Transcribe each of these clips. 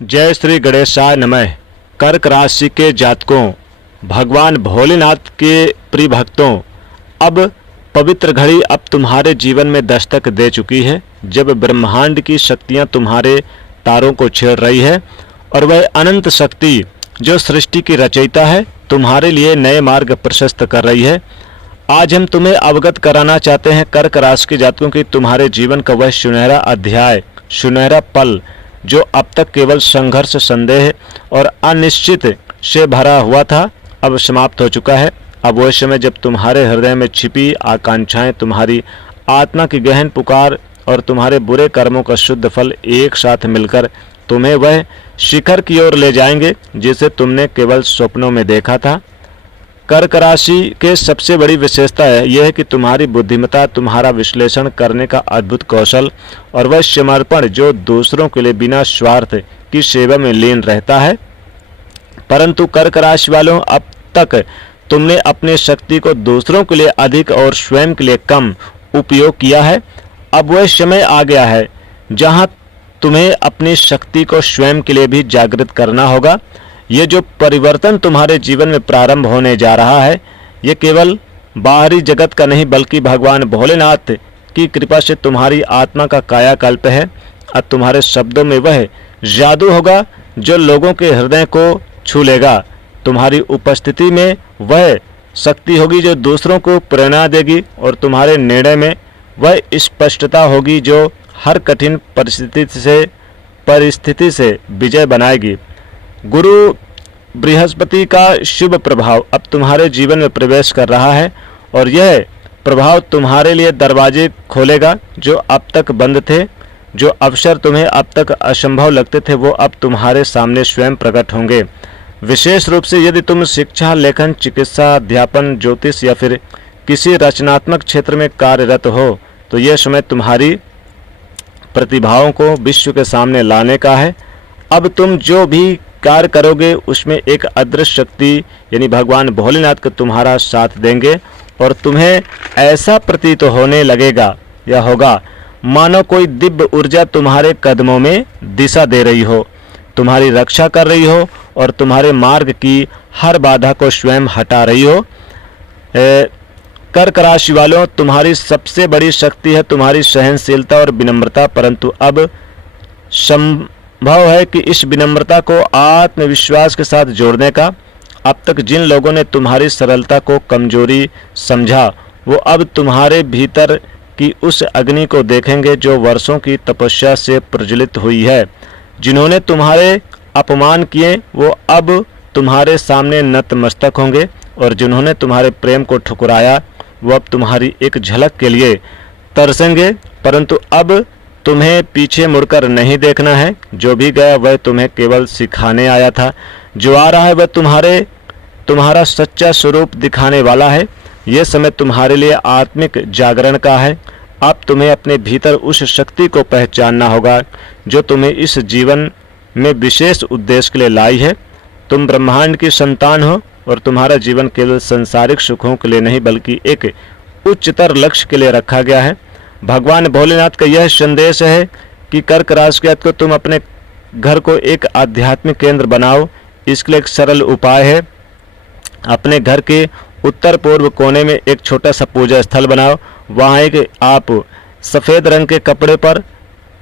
जय श्री गणेशाय नमः। कर्क राशि के जातकों, भगवान भोलेनाथ के प्रिय भक्तों, अब पवित्र घड़ी अब तुम्हारे जीवन में दस्तक दे चुकी है, जब ब्रह्मांड की शक्तियां तुम्हारे तारों को छेड़ रही है और वह अनंत शक्ति जो सृष्टि की रचयिता है तुम्हारे लिए नए मार्ग प्रशस्त कर रही है। आज हम तुम्हें अवगत कराना चाहते हैं कर्क राशि के जातकों की तुम्हारे जीवन का वह सुनहरा अध्याय, सुनहरा पल जो अब तक केवल संघर्ष, संदेह और अनिश्चित से भरा हुआ था, अब समाप्त हो चुका है। अब वह समय जब तुम्हारे हृदय में छिपी आकांक्षाएं, तुम्हारी आत्मा की गहन पुकार और तुम्हारे बुरे कर्मों का शुद्ध फल एक साथ मिलकर तुम्हें वह शिखर की ओर ले जाएंगे जिसे तुमने केवल स्वप्नों में देखा था। कर्क राशि के सबसे बड़ी विशेषता यह है कि तुम्हारी बुद्धिमत्ता, तुम्हारा विश्लेषण करने का अद्भुत कौशल और वह समर्पण जो दूसरों के लिए बिना स्वार्थ की सेवा में लीन रहता है। परंतु कर्क राशि वालों, अब तक तुमने अपने शक्ति को दूसरों के लिए अधिक और स्वयं के लिए कम उपयोग किया है। अब वह समय आ गया है जहां तुम्हें अपनी शक्ति को स्वयं के लिए भी जागृत करना होगा। ये जो परिवर्तन तुम्हारे जीवन में प्रारंभ होने जा रहा है, ये केवल बाहरी जगत का नहीं बल्कि भगवान भोलेनाथ की कृपा से तुम्हारी आत्मा का कायाकल्प है। अब तुम्हारे शब्दों में वह जादू होगा जो लोगों के हृदय को छू लेगा। तुम्हारी उपस्थिति में वह शक्ति होगी जो दूसरों को प्रेरणा देगी और तुम्हारे निर्णय में वह स्पष्टता होगी जो हर कठिन परिस्थिति से विजय बनाएगी। गुरु बृहस्पति का शुभ प्रभाव अब तुम्हारे जीवन में प्रवेश कर रहा है और यह प्रभाव तुम्हारे लिए दरवाजे खोलेगा जो अब तक बंद थे। जो अवसर तुम्हें अब तक असंभव लगते थे वो अब तुम्हारे सामने स्वयं प्रकट होंगे। विशेष रूप से यदि तुम शिक्षा, लेखन, चिकित्सा, अध्यापन, ज्योतिष या फिर किसी रचनात्मक क्षेत्र में कार्यरत हो तो यह समय तुम्हारी प्रतिभाओं को विश्व के सामने लाने का है। अब तुम जो भी कार्य करोगे उसमें एक अदृश्य शक्ति यानी भगवान भोलेनाथ का तुम्हारा साथ देंगे और तुम्हें ऐसा प्रतीत होने लगेगा या होगा मानो कोई दिव्य ऊर्जा तुम्हारे कदमों में दिशा दे रही हो, तुम्हारी रक्षा कर रही हो और तुम्हारे मार्ग की हर बाधा को स्वयं हटा रही हो। कर्क राशि वालों, तुम्हारी सबसे बड़ी शक्ति है तुम्हारी सहनशीलता और विनम्रता, परंतु अब संभव है कि इस विनम्रता को आत्मविश्वास के साथ जोड़ने का। अब तक जिन लोगों ने तुम्हारी सरलता को कमजोरी समझा वो अब तुम्हारे भीतर की उस अग्नि को देखेंगे जो वर्षों की तपस्या से प्रज्वलित हुई है। जिन्होंने तुम्हारे अपमान किए वो अब तुम्हारे सामने नतमस्तक होंगे और जिन्होंने तुम्हारे प्रेम को ठुकराया वो अब तुम्हारी एक झलक के लिए तरसेंगे। परंतु अब तुम्हें पीछे मुड़कर नहीं देखना है। जो भी गया वह तुम्हें केवल सिखाने आया था, जो आ रहा है वह तुम्हारा सच्चा स्वरूप दिखाने वाला है। यह समय तुम्हारे लिए आत्मिक जागरण का है। अब तुम्हें अपने भीतर उस शक्ति को पहचानना होगा जो तुम्हें इस जीवन में विशेष उद्देश्य के लिए लाई है। तुम ब्रह्मांड की संतान हो और तुम्हारा जीवन केवल सांसारिक सुखों के लिए नहीं बल्कि एक उच्चतर लक्ष्य के लिए रखा गया है। भगवान भोलेनाथ का यह संदेश है कि कर्क राशि के जातकों, तुम अपने घर को एक आध्यात्मिक केंद्र बनाओ। इसके लिए एक सरल उपाय है, अपने घर के उत्तर पूर्व कोने में एक छोटा सा पूजा स्थल बनाओ। वहाँ एक आप सफ़ेद रंग के कपड़े पर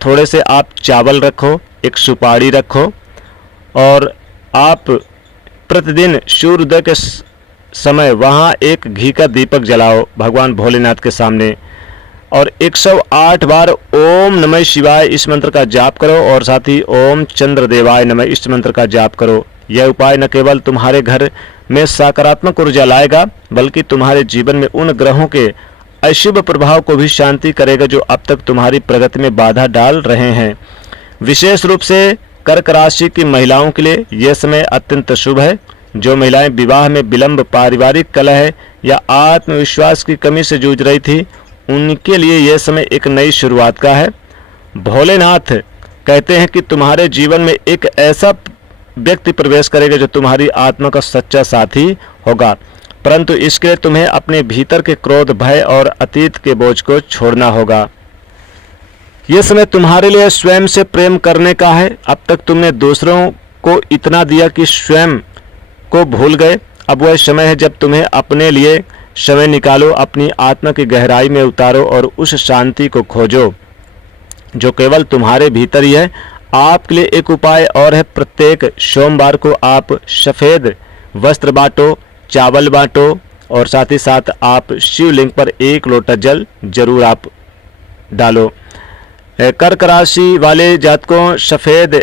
थोड़े से आप चावल रखो, एक सुपारी रखो और आप प्रतिदिन सूर्योदय के समय वहाँ एक घी का दीपक जलाओ भगवान भोलेनाथ के सामने और 108 बार ओम नमः शिवाय इस मंत्र का जाप करो और साथ ही ओम चंद्रदेवाय नमः इस मंत्र का जाप करो। यह उपाय न केवल तुम्हारे घर में सकारात्मक ऊर्जा लाएगा बल्कि तुम्हारे जीवन में उन ग्रहों के अशुभ प्रभाव को भी शांति करेगा जो अब तक तुम्हारी प्रगति में बाधा डाल रहे हैं। विशेष रूप से कर्क राशि की महिलाओं के लिए यह समय अत्यंत शुभ है। जो महिलाएं विवाह में विलंब, पारिवारिक कलह या आत्मविश्वास की कमी से जूझ रही थी उनके लिए यह समय एक नई शुरुआत का है। भोलेनाथ कहते हैं कि तुम्हारे जीवन में एक ऐसा व्यक्ति प्रवेश करेगा जो तुम्हारी आत्मा का सच्चा साथी होगा, परंतु इसके लिए तुम्हें अपने भीतर के क्रोध, भय और अतीत के बोझ को छोड़ना होगा। ये समय तुम्हारे लिए स्वयं से प्रेम करने का है। अब तक तुमने दूसरों को इतना दिया कि स्वयं को भूल गए। अब वह समय है जब तुम्हें अपने लिए समय निकालो, अपनी आत्मा की गहराई में उतारो और उस शांति को खोजो जो केवल तुम्हारे भीतर ही है। आपके लिए एक उपाय और है, प्रत्येक सोमवार को आप सफ़ेद वस्त्र बांटो, चावल बांटो और साथ ही साथ आप शिवलिंग पर 1 लोटा जल जरूर आप डालो। कर्क राशि वाले जातकों सफ़ेद,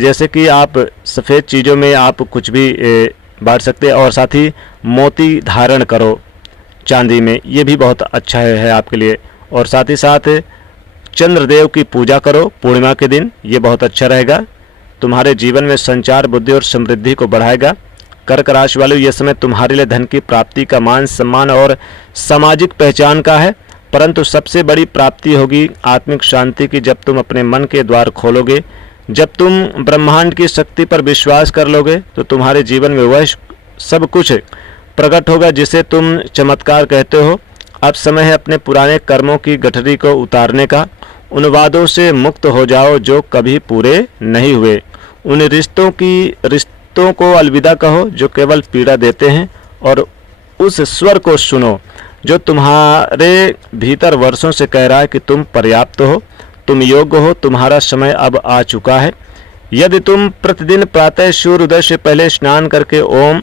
जैसे कि आप सफ़ेद चीज़ों में आप कुछ भी बांट सकते हैं और साथ ही मोती धारण करो चांदी में, ये भी बहुत अच्छा है आपके लिए। और साथ ही साथ चंद्रदेव की पूजा करो पूर्णिमा के दिन, ये बहुत अच्छा रहेगा, तुम्हारे जीवन में संचार बुद्धि और समृद्धि को बढ़ाएगा। कर्क राशि वालों, ये समय तुम्हारे लिए धन की प्राप्ति का, मान सम्मान और सामाजिक पहचान का है, परंतु सबसे बड़ी प्राप्ति होगी आत्मिक शांति की जब तुम अपने मन के द्वार खोलोगे। जब तुम ब्रह्मांड की शक्ति पर विश्वास कर लोगे तो तुम्हारे जीवन में वह सब कुछ प्रकट होगा जिसे तुम चमत्कार कहते हो। अब समय है अपने पुराने कर्मों की गठरी को उतारने का। उन वादों से मुक्त हो जाओ जो कभी पूरे नहीं हुए। उन रिश्तों को अलविदा कहो जो केवल पीड़ा देते हैं और उस स्वर को सुनो जो तुम्हारे भीतर वर्षों से कह रहा है कि तुम पर्याप्त हो, तुम योग्य हो, तुम्हारा समय अब आ चुका है। यदि तुम प्रतिदिन प्रातः सूर्योदय से पहले स्नान करके ओम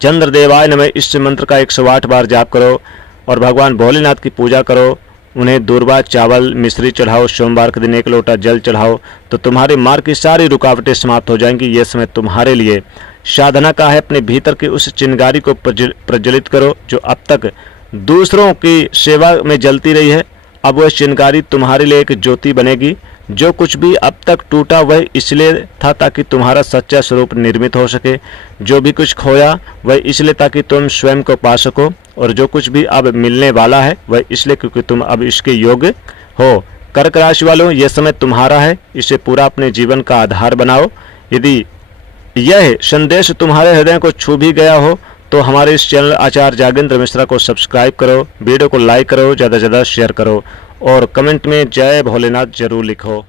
चंद्रदेवाय नमः इस मंत्र का 108 बार जाप करो और भगवान भोलेनाथ की पूजा करो, उन्हें दूर्वा चावल मिश्री चढ़ाओ, सोमवार के दिन 1 लोटा जल चढ़ाओ, तो तुम्हारे मार्ग की सारी रुकावटें समाप्त हो जाएंगी। यह समय तुम्हारे लिए साधना का है। अपने भीतर की उस चिंगारी को प्रज्वलित करो जो अब तक दूसरों की सेवा में जलती रही है। अब वह चिंगारी तुम्हारे लिए एक ज्योति बनेगी। जो कुछ भी अब तक टूटा वह इसलिए था ताकि तुम्हारा सच्चा स्वरूप निर्मित हो सके। जो भी कुछ खोया वह इसलिए ताकि तुम स्वयं को पा सको, और जो कुछ भी अब मिलने वाला है वह इसलिए क्योंकि तुम अब इसके योग्य हो। कर्क राशि वालों, यह समय तुम्हारा है, इसे पूरा अपने जीवन का आधार बनाओ। यदि यह संदेश तुम्हारे हृदय को छू भी गया हो तो हमारे इस चैनल आचार्य जागेंद्र मिश्रा को सब्सक्राइब करो, वीडियो को लाइक करो, ज़्यादा से ज़्यादा शेयर करो और कमेंट में जय भोलेनाथ जरूर लिखो।